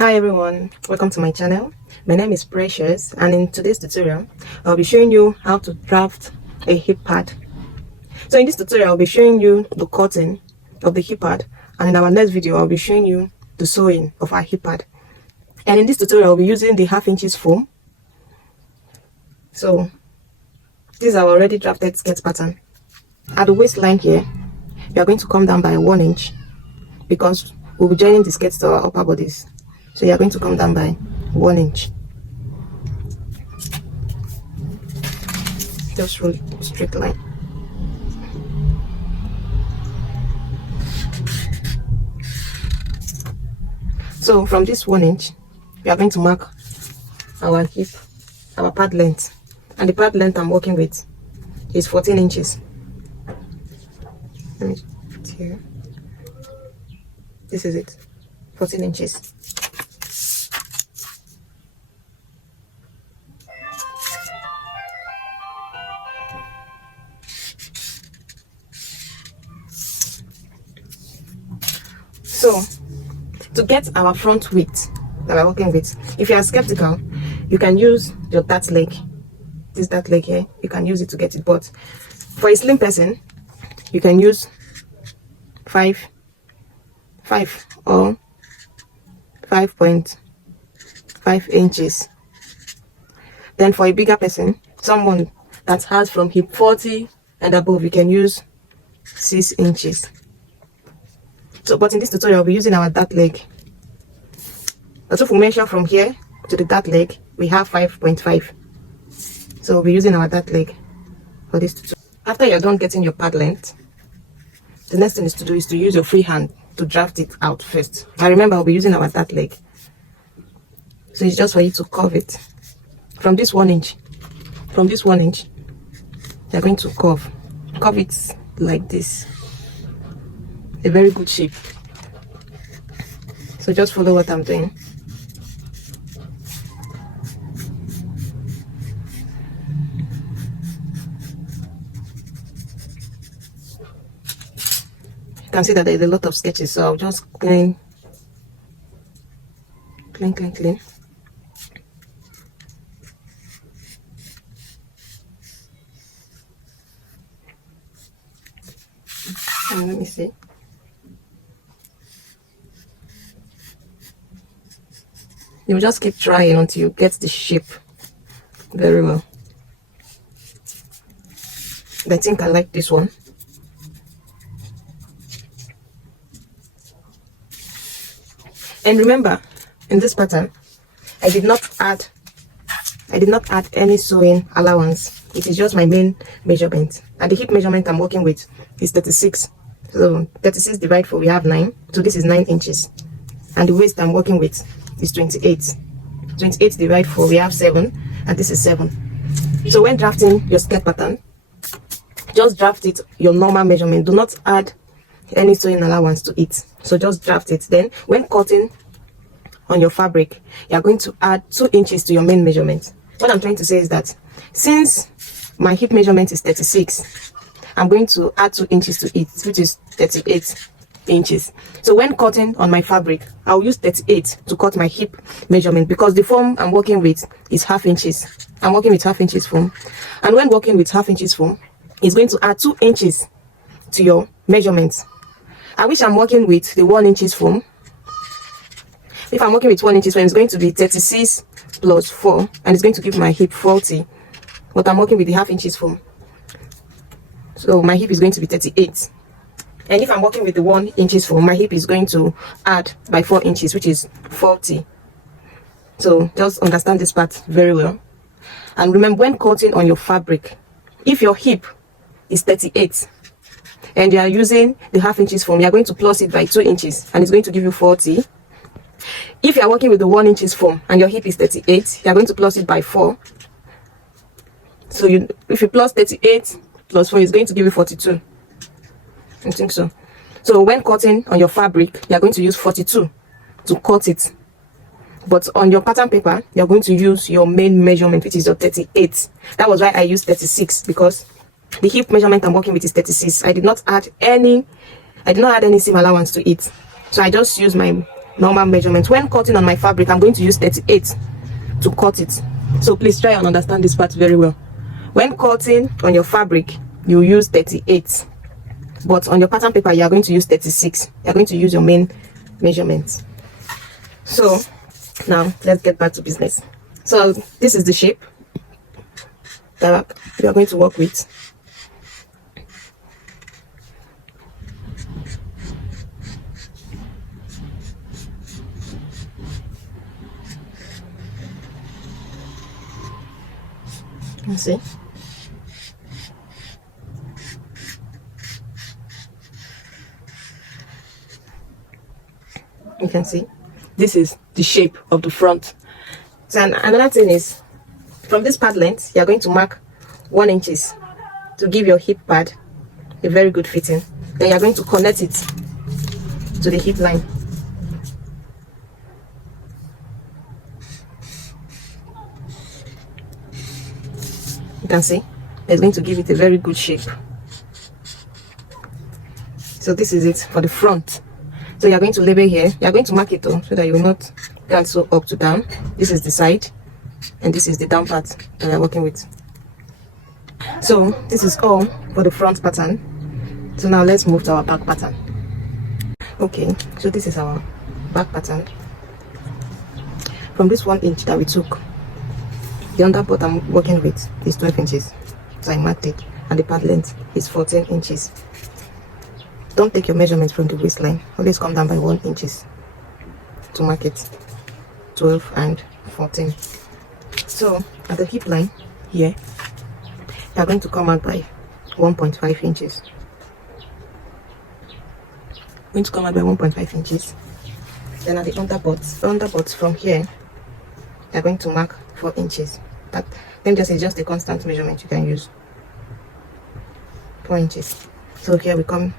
Hi everyone, welcome to my channel. My name is Precious, and in today's tutorial I'll be showing you how to draft a hip pad. So in this tutorial I'll be showing you the cutting of the hip pad, and in our next video I'll be showing you the sewing of our hip pad. And in this tutorial I'll be using the 1/2 inches foam. So this is our already drafted skirt pattern. At the waistline here we are going to come down by 1 inch because we'll be joining the skirts to our upper bodies. So you are going to come down by 1 inch. Just roll a straight line. So from this 1 inch, we are going to mark our hip, our pad length. And the pad length I'm working with is 14 inches. Let me put it here. This is it, 14 inches. So, to get our front width that we're working with, if you are skeptical, you can use your dart leg. This dart leg here, you can use it to get it. But for a slim person, you can use 5 or 5.5 inches. Then for a bigger person, someone that has from hip 40 and above, you can use 6 inches. So, but in this tutorial, we'll be using our dart leg. So if we measure from here to the dart leg, we have 5.5. So we'll be using our dart leg for this tutorial. After you're done getting your pad length, the next thing is to do is to use your free hand to draft it out first. I remember I'll be using our dart leg. So it's just for you to curve it. From this 1 inch, you're going to curve it like this. A very good shape. So just follow what I'm doing. You can see that there's a lot of sketches, so I'll just clean. And let me see. You just keep trying until you get the shape very well. I think I like this one. And remember, in this pattern, I did not add any sewing allowance. It is just my main measurement. And the hip measurement I'm working with is 36. So 36 divided 4, we have 9. So this is 9 inches. And the waist I'm working with is 28. 28 divided 4, we have 7, and this is 7. So when drafting your skirt pattern, just draft it your normal measurement. Do not add any sewing allowance to it. So just draft it. Then when cutting on your fabric, you are going to add 2 inches to your main measurement. What I'm trying to say is that since my hip measurement is 36, I'm going to add 2 inches to it, which is 38 inches. So when cutting on my fabric, I'll use 38 to cut my hip measurement because the foam I'm working with is 1/2 inches. I'm working with 1/2 inches foam, and when working with 1/2 inches foam, it's going to add 2 inches to your measurements. I wish I'm working with the 1 inches foam. If I'm working with 1 inches foam, it's going to be 36 plus 4, and it's going to give my hip 40. But I'm working with the 1/2 inches foam, so my hip is going to be 38. And if I'm working with the 1 inches foam, my hip is going to add by 4 inches, which is 40. So just understand this part very well. And remember, when cutting on your fabric, if your hip is 38 and you are using the 1/2 inches foam, you are going to plus it by 2 inches, and it's going to give you 40. If you are working with the 1 inches foam and your hip is 38, you are going to plus it by 4. So if you plus 38 plus 4, it's going to give you 42. I think so. So when cutting on your fabric, you are going to use 42 to cut it. But on your pattern paper, you are going to use your main measurement, which is your 38. That was why I used 36, because the hip measurement I'm working with is 36. I did not add any seam allowance to it. So I just use my normal measurement. When cutting on my fabric, I'm going to use 38 to cut it. So please try and understand this part very well. When cutting on your fabric, you use 38, but on your pattern paper you are going to use 36. You are going to use your main measurements. So now let's get back to business. So this is the shape that we are going to work with. You see? You can see this is the shape of the front. So another thing is, from this pad length you are going to mark 1 inch to give your hip pad a very good fitting. Then you are going to connect it to the hip line. You can see it's going to give it a very good shape. So this is it for the front. So you are going to label here. You are going to mark it on so that you will not cancel up to down. This is the side and this is the down part that we are working with. So this is all for the front pattern. So now let's move to our back pattern. Okay, so this is our back pattern. From this 1 inch that we took, the underpart I'm working with is 12 inches. So I marked it, and the pad length is 14 inches. Don't take your measurements from the waistline. Always come down by 1 inch to mark it. 12 and 14. So at the hip line here, you are going to come out by 1.5 inches. Going to come out by 1.5 inches. Then at the underpart from here, you are going to mark 4 inches. That then just is just a constant measurement you can use. 4 inches. So here we come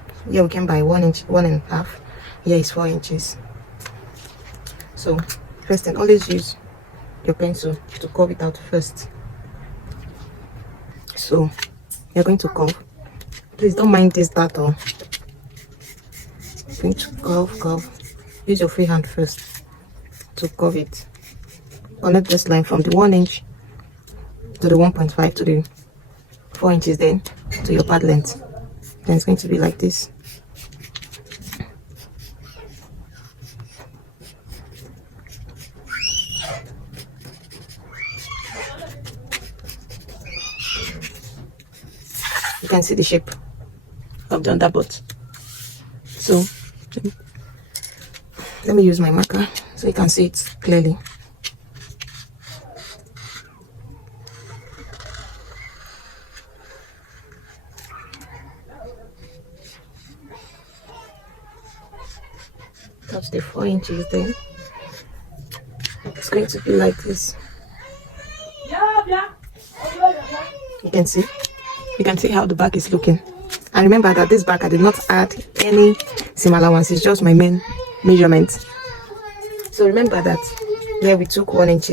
by 1 inch, 1.5. Here is 4 inches. So first thing, always use your pencil to curve it out first. So you're going to curve. Please don't mind this dart or going to curve. Use your free hand first to curve it. Connect this line from the 1 inch to the 1.5 to the 4 inches, then to your pad length. Then it's going to be like this. You can see the shape of the underbutt. So let me use my marker so you can see it clearly. Touch the 4 inches then. It's going to be like this. You can see how the back is looking. And remember that this back I did not add any seam allowance, it's just my main measurement. So remember that here we took 1 inch.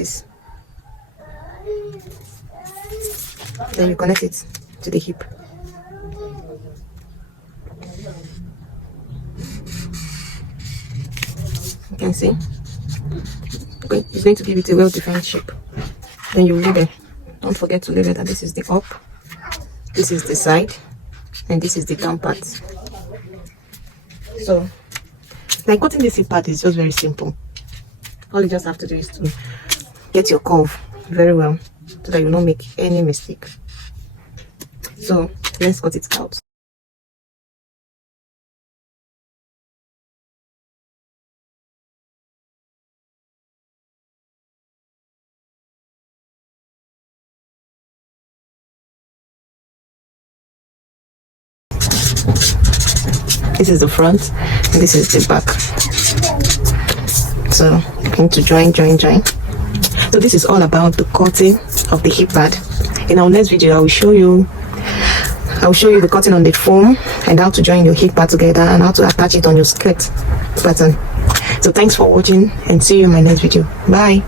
Then you connect it to the hip. You can see it's going to give it a well-defined shape. Then you label. Don't forget to label that this is the up, this is the side, and this is the down part. So like cutting this hip part is just very simple. All you just have to do is to get your curve very well so that you don't make any mistake. So let's cut it out. This is the front and this is the back. So I'm going to join. So this is all about the cutting of the hip pad. In our next video I will show you the cutting on the foam and how to join your hip pad together and how to attach it on your skirt pattern. So thanks for watching and see you in my next video. Bye.